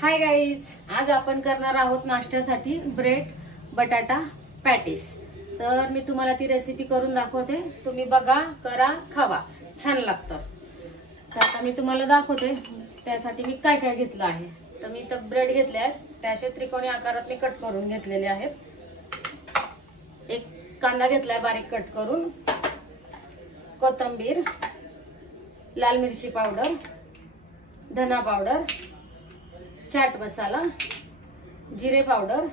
Hi guys, आज आपण करणार आहोत नाश्त्यासाठी ब्रेड बटाटा पॅटीस। तर मी तुम्हाला ती रेसिपी करून दाखवते, तुम्ही बघा, करा, खावा, छान लागतं। तर आता मी तुम्हाला दाखवते त्यासाठी मी काय काय घेतलं आहे। तर मी इथं ब्रेड घेतले आहेत, त्याचे त्रिकोणी आकारात मी कट करून घेतलेले आहेत। एक कांदा घेतलाय बारीक कट करून, कोथिंबीर, लाल मिरची पावडर, धना पावडर, चाट मसाला, जिरे पावडर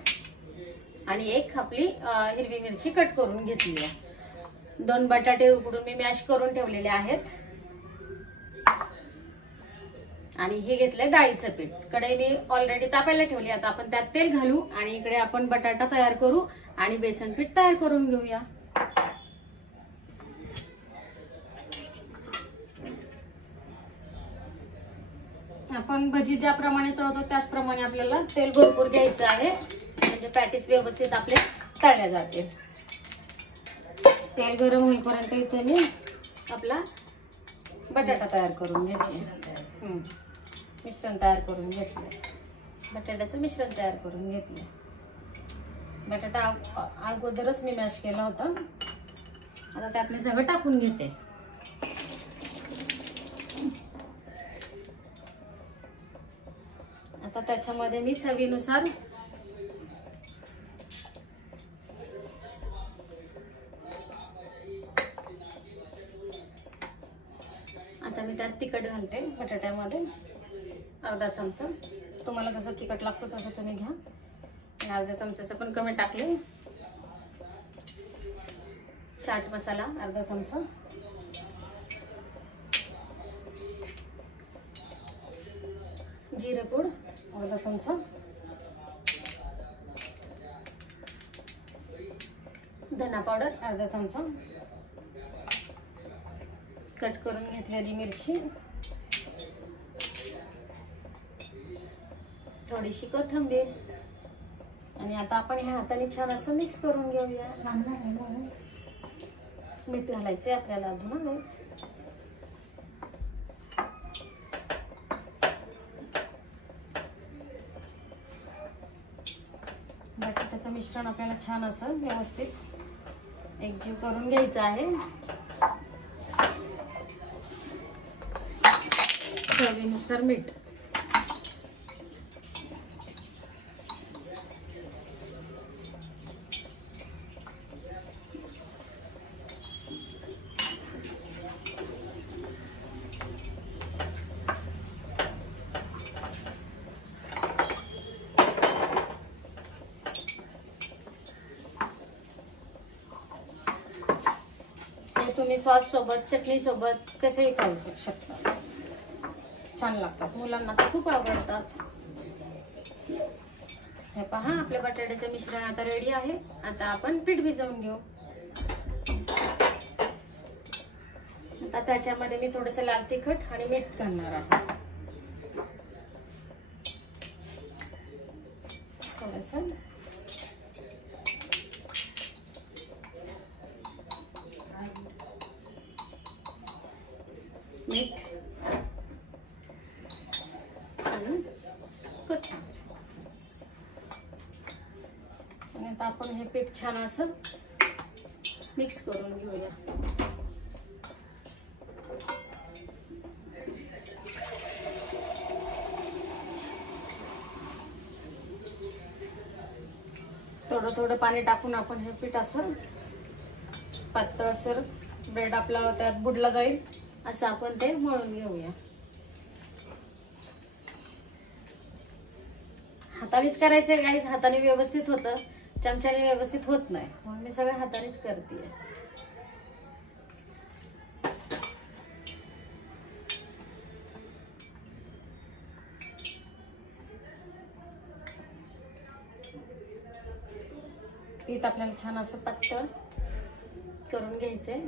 आणि एक आपली हिरवी मिरची कट करून घेतली आहे। 2 बटाटे उकडून मी मॅश करून ठेवलेले आहेत आणि हे घेतले डाळीचं पीठ। कढई मी ऑलरेडी तापायला ठेवली, आता आपण त्यात तेल घालू आणि इकडे आपण बटाटा तयार करू आणि बेसन पीठ तयार करून घेऊया। आपण भजी ज्याप्रमाणे तळतो त्याचप्रमाणे आपल्याला तेल भरपूर घ्यायचं आहे, म्हणजे पॅटीस व्यवस्थित आपले तळल्या जाते। तेल गरम होईपर्यंत इथे मी आपला बटाटा तयार करून घेतला, मिश्रण तयार करून घेतलं, बटाट्याचं मिश्रण तयार करून घेतलं। बटाटा अगोदरच मी मॅश केला होता, आता त्यात मी सगळं टाकून घेते। आता त्याच्यामध्ये मी चवीनुसार आता मी त्यात तिखट घालते, बटाट्यामध्ये अर्धा चमचा। तुम्हाला जसं तिखट लागतं तसं तुम्ही घ्या, आणि अर्ध्या चमच्याचं पण कमी टाकले। चाट मसाला अर्धा चमचा, जिरे पूड अर्धा चमचा, धना पावडर अर्धा चमचा, कट करून घेतलेली मिरची, थोडीशी कोथिंबीर, आणि आता आपण ह्या हाताने छान असं मिक्स करून घेऊया। मीठ घालायचे आपल्याला अजून। बटाट्याचं मिश्रण आपल्याला छान असं व्यवस्थित एकजीव करून घ्यायचं आहे। चवीनुसार मीठ, तुम्ही सॉस सोबत, चटणी सोबत कसेही खाऊ शकता, छान लागतात, मुलांना खूप आवडतात। हे पहा, आपल्या बटाट्याचं मिश्रण आता रेडी आहे। आता आपण पीठ भिजवून घेऊ। आता त्याच्यामध्ये मी थोडंसं लाल तिखट आणि मीठ घालणार आहे, थोडंसं मीठ आणि कोथिंबीर, आणि आता आपण हे पीठ छान असं मिक्स करून घेऊया। थोडं थोडं पाणी टाकून आपण हे पीठ असं पातळसर ब्रेड आपला त्यात बुडला जाईल असं आपण ते मळून घेऊया। हातानेच करायचंय गाईज, हाताने व्यवस्थित होतं, चमच्याने व्यवस्थित होत नाही, म्हणून मी सगळं हातानेच करते। पीठ आपल्याला छान असं पातळ करून घ्यायचंय।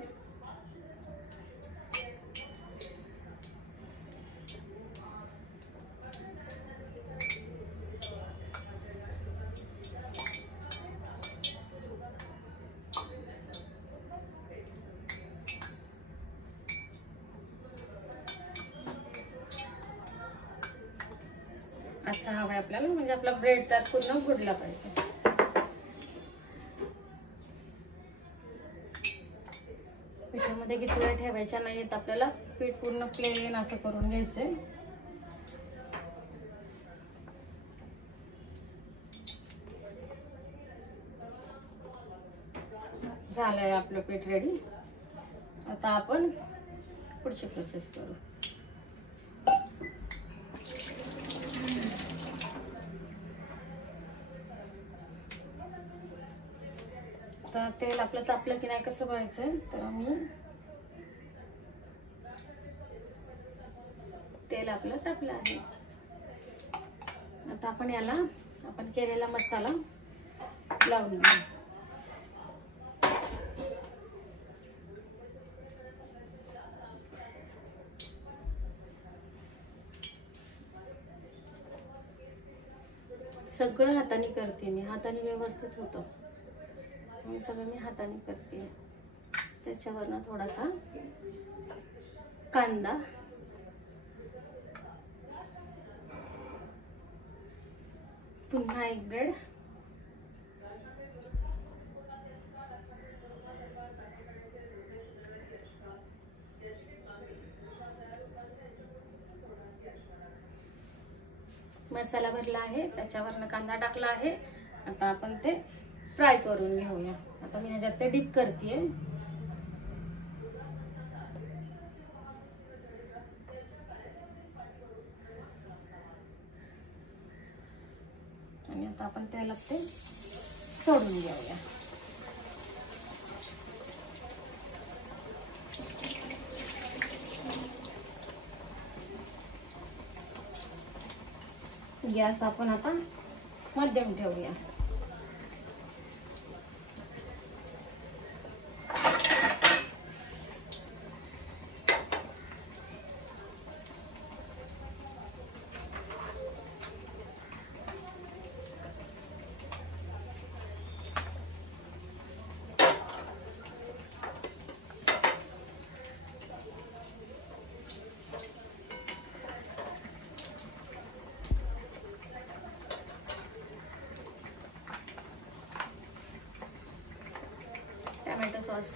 असं हवं आहे आपल्याला, म्हणजे आपला ब्रेड त्यात पूर्ण बुडला पाहिजे. पिठामध्ये गिठळ्या ठेवायच्या नाहीत आपल्याला, पीठ पूर्ण प्लेन असं करून घ्यायचंय. झालंय आपलं पीठ रेडी. आता आपण पुढची प्रोसेस करू. आता तेल आपलं तापलं की नाही कसं बघायचं, तर मी तेल आपलं तापलं आहे. आता आपण याला आपण केलेला मसाला लावून घेऊ. सगळं हाताने करते मी, हाताने व्यवस्थित होतं म्हणून सगळं मी हाताने करते. त्याच्यावरनं थोडासा कांदा, पुन्हा एक ब्रेड, मसाला भरला आहे, त्याच्यावरनं कांदा टाकला आहे. आता आपण ते फ्राय करून घेऊया. आता मी ह्याच्यात ते डीप करतेय. आणि आता आपण तेलात ते सोडून घेऊया. गॅस आपण आता मध्यम ठेवूया. टोमॅटो सॉस,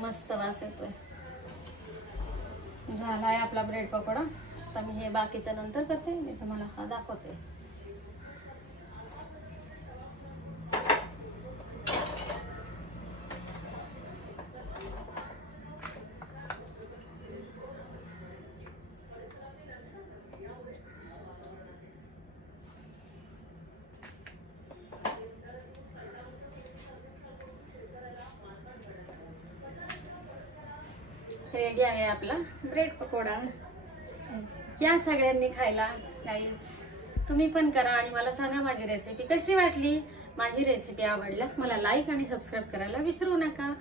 मस्त वास येतोय. झालाय आपला ब्रेड पकोडा. आता मी हे बाकीचं नंतर करते, मी तुम्हाला हा दाखवते. रेडी आहे आपला ब्रेड पकोडा. या सगळ्यांनी खायला गाईज. तुम्ही पण करा आणि मला सांगा माझी रेसिपी कशी वाटली. माझी रेसिपी आवडल्यास मला लाईक आणि सबस्क्राईब करायला विसरू नका.